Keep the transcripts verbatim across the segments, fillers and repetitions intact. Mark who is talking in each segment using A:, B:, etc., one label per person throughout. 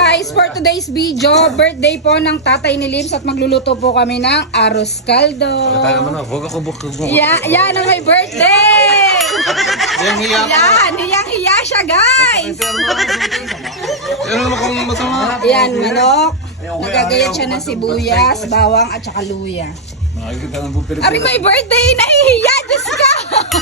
A: guys, for today's video, birthday po ng tatay ni Lips at magluluto po kami ng arroz caldo.
B: Tayo mo na, huwag ako bukog mo.
A: Yeah, yan ang may birthday!
B: Yan, hiya ka.
A: Yan, hiyang-hiya siya guys!
B: Yan naman kung masama.
A: Yan, manok. Nagagayat siya ng sibuyas, bawang at saka luya.
B: Nakikita ng bupir.
A: Ari, may birthday! Nahihiya! Diyos ka!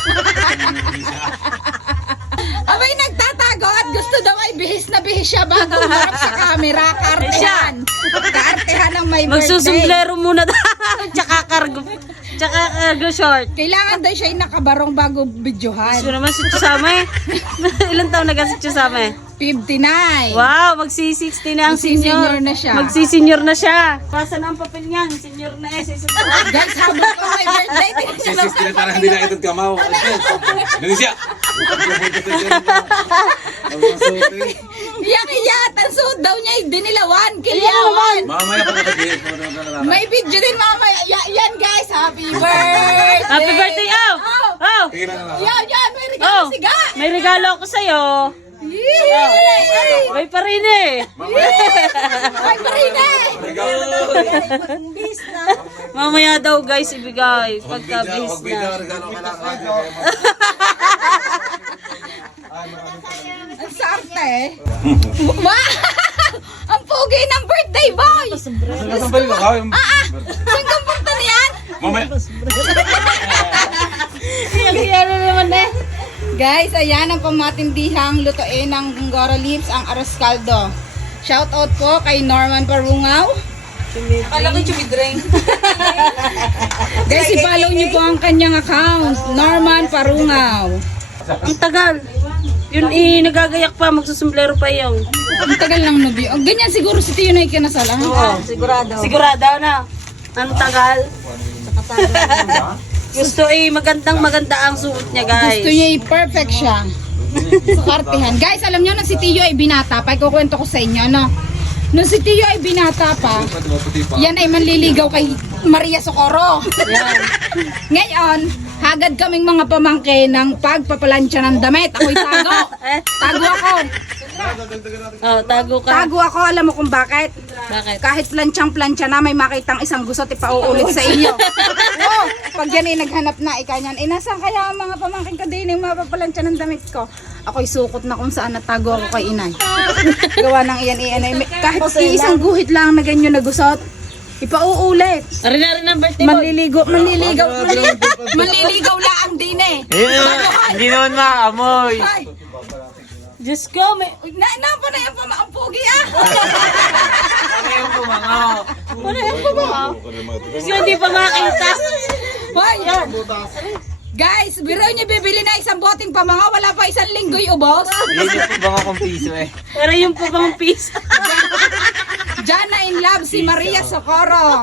A: Abay, nagtatago at gusto daw ay bihis na bihis siya bago humarap sa camera. Kaartehan! Kaartehan ang may birthday.
C: Magsusumblero muna daw. Tsaka cargo. Tsaka cargo short.
A: Kailangan daw siya ay nakabarong bago videohan.
C: Gusto naman si Chusama eh. Ilan taon na kasi si Chusama eh?
A: fifty-nine.
C: Wow, magsi-sixty na ang
A: Magsi-senior
C: senior.
A: na siya.
C: Magsi-senior na siya. Pasa na ang papel niyan. Senior na eh. Sa isang taon.
A: Guys, habang pa may birthday,
B: Sisis, kaya parang hindi na itong kamaw. Ganun siya.
A: Iyang-iya, ang suot daw niya ay dinilawan, kilyawan.
B: Mamaya pa nakabihis.
A: May video din mamaya. Ya- yan guys, happy birthday!
C: Happy birthday, oh! Oh!
B: Tingnan na lang.
A: Yan, yan, may regalo
C: Oh!
A: si Ga!
C: May regalo ako sa'yo.
A: Yay!
C: May pa rin eh.
A: Ay, parine!
C: Mamaya daw guys ibigay. Pagka-bis
B: Huwag video,
C: na.
B: regalo ka lang.
A: Ang sarte. Wow! Ang pogi ng birthday boy!
B: Nasaan ba yung kakawin?
A: Ah, ah! Saan kang punta niyan?
B: Mamaya.
C: Ano naman eh.
A: Guys, ayan ang pamatindihang lutuin ng Gora Lips, ang arroz caldo. Shout out po kay Norman Parungaw.
C: Akala ko chumidreng.
A: Guys, i-follow niyo po ang kanyang account, Norman Parungaw.
C: Ang tagal. Yun eh, nagagayak pa, magsusumblero pa yung.
A: Ang tagal lang nubi. Oh, ganyan siguro si Tio na ikinasal. Ano?
C: Oo, sigurado. Sigurado na. Ang tagal. Gusto eh, magandang maganda ang suot niya guys.
A: Gusto niya i-perfect siya. Partihan. Guys, alam niyo na si Tio ay binata pa. Ikukwento ko sa inyo, no? Nung si Tio ay binata pa, yan ay manliligaw kay Maria Socorro.
C: Yan.
A: Ngayon, hagad kaming mga pamangkin ng pagpapalansya ng damit. Ako'y tago.
C: Eh,
A: Tago ako.
C: oh, tago ka.
A: Tago ako. Alam mo kung bakit?
C: Bakit?
A: Kahit planchang-plancha na, may makitang isang gusot, ipauulit sa inyo. Oh, pag yan ay naghanap na, ikanyan, eh, nasaan kaya ang mga pamangkin ko din yung mapapalansya ng damit ko? Ako'y sukot na kung saan natago ako kay inay. Gawa ng iyan, iyan ay, may- kahit isang guhit lang na ganyan na gusot, ipauulit.
C: Arin na rin ang birthday mo.
A: Manliligo, manliligaw, manliligaw lang din eh.
D: Hindi naman maamoy.
A: Ay,
C: Diyos ko, may...
A: na, na pa na yung pama- ang pogi ah.
D: Ano yung pumangaw?
C: Ano yan po ba? Diyos ko, hindi pa makita.
A: Hoy, guys, biro niyo bibili na isang boteng pamanga, wala pa isang linggo'y ubos.
D: Yun yung pabanga kong piso eh.
C: Pero yung po bang piece.
A: Diyan na in love si Maria Socorro.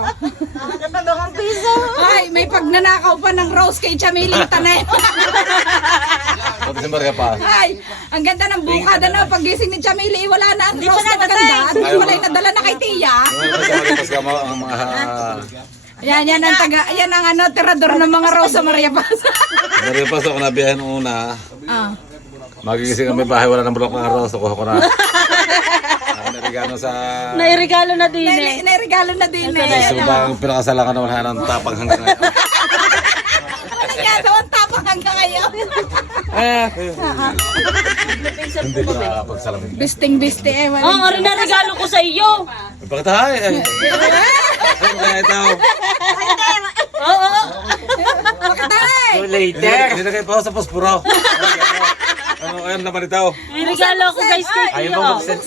A: Ay, may pagnanakaw pa ng rose kay Chamiling Tanay.
B: Pati si Maria pa.
A: Ay, ang ganda ng bukada na pagising ni Chamili, wala na ang rose na maganda. At wala yung nadala na kay Tia.
B: Mas kamaw ang mga...
A: Yan, yan ang taga, yan ang ano, tirador ng mga rose sa Maria Paz.
B: Maria pa ako nabiyahin una.
A: Ah.
B: Magigising kami bahay, wala nang bulok ng araw. So kuha ko na. Ako narigano sa...
C: Nairegalo na din eh.
A: Nay- Nairegalo na din eh.
B: So ba ang pinakasalangan na wala ng tapang hanggang ngayon.
A: Ano nga daw ang tapang hanggang ngayon?
B: Eh, hindi ko nakakapagsalamin.
A: Bisting-biste eh.
C: Oo, oh, rin na regalo ko sa iyo.
B: Bakit ay? Ay, ano kaya ito?
C: Oo, oo.
A: Bakit ay?
D: So later.
B: Hindi na kayo pa sa pospuro. Ano kaya naman ito?
C: May regalo ako guys kay
D: Ayaw
C: iyo.
D: mo buksan.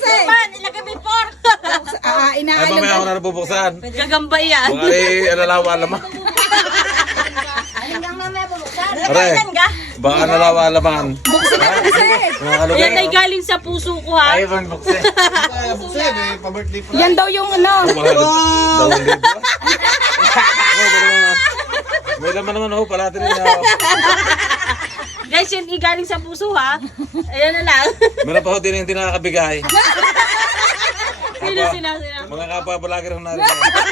A: Ah,
B: Ay, mamaya ako
A: inaalam.
B: na nabubuksan.
C: Gagamba yan.
B: Kung ay, alalawa laman. Pare, baka alalawa laman.
A: Buksin na buksin.
B: Mga kalugay.
C: Yan ay galing sa puso ko ha.
D: Ayaw mo buksan.
A: Yan daw yung ano.
B: Dalawang libo. Oh, dalawa. May laman naman ho, pala natin niya.
C: Guys, yan ay galing sa puso ha. Ayan na lang.
B: Meron pa ho din yung hindi nakakabigay.
C: Sino sila sila?
B: Mga kapwa balagir ho narin.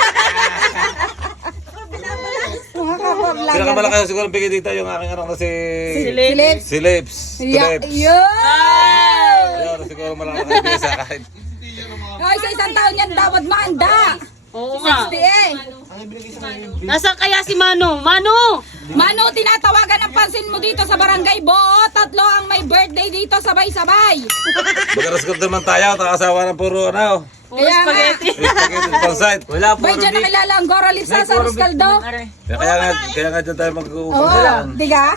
A: Mga kapablagan.
B: Pinakamalaki ho siguro bigay dito yung aking anak na si...
C: Silip.
A: Lips.
B: Si Lips. Si
A: Ya,
B: Lips.
A: yun.
C: Ay!
B: Ayun, siguro malaki na bigay sa akin.
A: Ay, sa isang taon yan, dapat mahanda.
C: Oo nga.
A: sixty eh.
C: Nasaan kaya si Mano? Mano!
A: Mano, tinatawagan ang pansin mo dito sa Barangay Boo. Tatlo ang may birthday dito sabay-sabay.
B: Magaraskot naman tayo, takasawa ng puro ano.
C: Puro
A: Kaya nga.
C: spaghetti.
B: Spaghetti pang site.
D: Wala,
C: Ah,
D: puro
A: Bay, dyan
D: big.
A: nakilala ang Goro Lipsa sa Ruscaldo.
B: Kaya, kaya nga, kaya nga dyan tayo mag-uupang
A: Oo,
B: ngayon.
A: diga?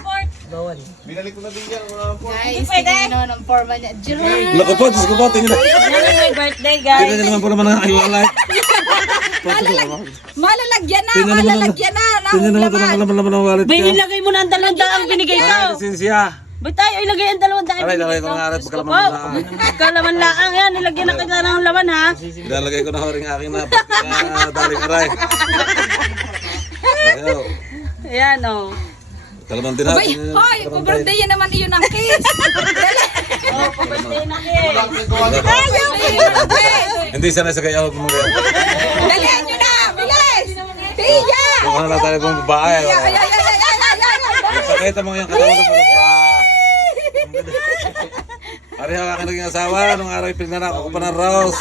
E: Guys, tingnan naman ang forma niya. Jerome!
B: Lako po, Diyos ko po, tingnan na.
C: Yan ang may birthday,
B: Tingnan
C: guys.
B: niyo naman po naman ang kahiwalay.
A: Malalag, malalagyan na,
B: Tingnan naman ang-
A: malalagyan na.
B: Tingnan naman ito
A: Laman.
B: ang laman-laman ng wallet
C: Bay,
B: ko.
C: nilagay mo na ang dalawang daang binigay ko.
B: Ay, lisensya.
C: Ba't tayo ilagay ang dalawang daang
B: Aray,
C: binigay
B: lalagay
C: ko?
B: ko nga rin
C: Diyos ko
B: pagkalaman
C: po.
B: na.
C: Kalaman laang yan. Nilagyan na kita ng laman, ha?
B: Ilalagay ko na horing aking na uh, daling aray. Ayaw.
C: Ayan, oh.
B: Kalaman din
A: Bay,
B: natin.
A: hoy, pa-birthday yan naman iyon ang kiss. Dali.
C: Oh, pa-birthday na kayo.
B: Hindi sanay sa kaya ako kumagaya.
A: Dalihan nyo na, bilis. Tiya.
B: Kung lang tayo pong babae.
A: Ay, ay, ay, ay, ay, ay, ay, ay.
B: Sakita mo yung katawan ko pa. Ari ang aking naging asawa. Nung araw ipinanak ako pa ng Rose.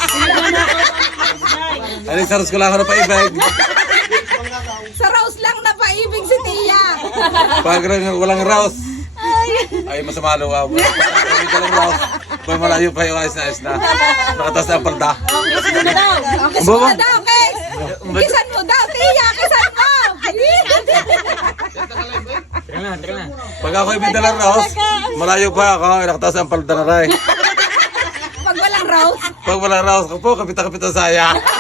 B: Ari sa Rose ko lang ako na paibig.
A: Sa Rose lang napaibig si Tia.
B: Pag rin walang Rose. Ay masama luwa. Hindi ka lang Rose. Kung malayo pa yung ayos na ayos na. Nakatas na ang palda.
C: Kiss mo na daw.
A: O, kiss mo na daw, kiss. Kisan mo daw, Tia, kisan mo.
D: Tira na, tira na.
B: Pag ako ibindalang Rose, malayo pa ako. Nakatas na ang palda na rin.
A: Pag walang Rose,
B: Pag walang Rose ko po, kapita-kapita saya.